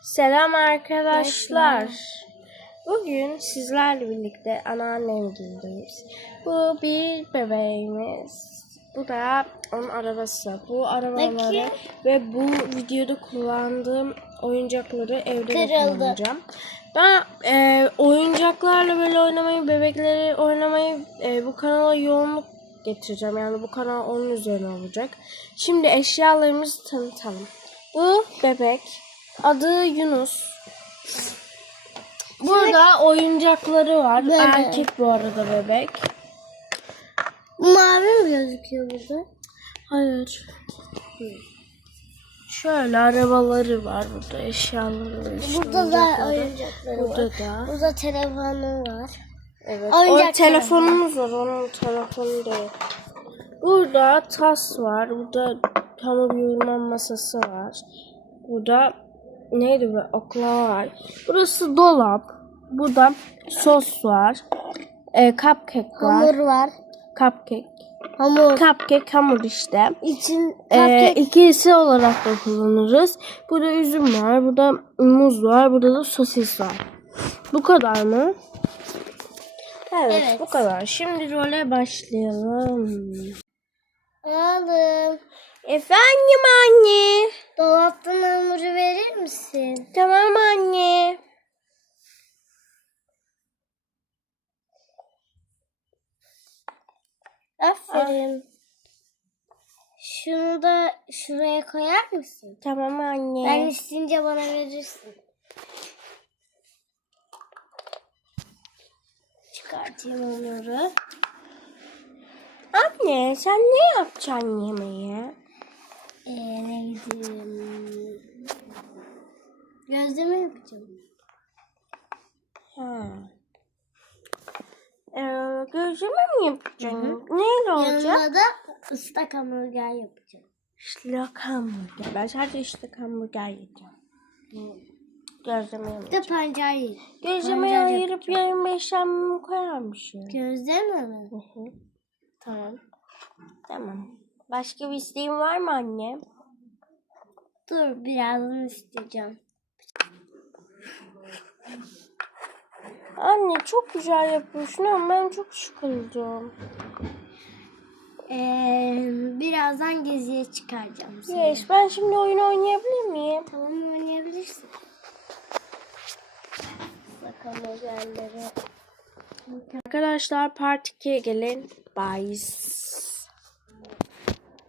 Selam arkadaşlar. Bugün sizlerle birlikte anneannem gildeyiz. Bu bir bebeğimiz. Bu da onun arabası. Bu arabaları ve bu videoda kullandığım oyuncakları evde de kullanacağım. Ben e, oyuncaklarla böyle oynamayı, bebekleri oynamayı e, bu kanala yoğunluk getireceğim. Yani bu kanal onun üzerine olacak. Şimdi eşyalarımızı tanıtalım. Bu bebek. Adı Yunus. Burada oyuncakları var. Bebek. Erkek bu arada bebek. Mavi mi gözüküyor burada? Hayır. Şöyle arabaları var burada eşyaları var. işte Burada da oyuncakları. oyuncakları Burada var. da. Burada telefonu var. Evet. Oyuncak o telefonumuz var. Onun telefonu değil. Burada tas var. Burada hamur yoğurma masası var. Burada neydi bu? Oklava var. Burası dolap. Burada sos var. E, cupcake var. Hamur var. Cupcake. Hamur. Cupcake hamur işte. İçin Ee, cupcake. ikisi olarak da kullanırız. Burada üzüm var, burada muz var, burada da sosis var. Bu kadar mı? Evet, Evet. bu kadar. Şimdi role başlayalım. Oğlum. Efendim anne. Aferin. Şunu da şuraya koyar mısın? Tamam anne. Ben isteyince bana verirsin. Çıkartayım onları. Anne sen ne yapacaksın yemeğe? Ee, ne? Gözleme yapacağım. Ha. Ee, gözleme mi yapacaksın? Neyle olacak? Yanına da ıslak hamburger yapacağım. Işlak hamburger. Ben sadece ışlak hamburger yiyeceğim. Gözleme Bir de pancar yiyeyim. Gözlemeyi Pancar ayırıp yapacağım. yarım beşlenmemi koyarmışım. Gözleme mi? Hı hı. Tamam. Tamam. Başka bir isteğin var mı anne? Dur birazdan isteyeceğim. Anne çok güzel yapıyorsun ama ben çok sıkıldım. Ee, birazdan geziye çıkaracağım seni. Yes, ben şimdi oyun oynayabilir miyim? Tamam oynayabilirsin. Islak hamburgerleri. Arkadaşlar part 2'ye gelin. Bye.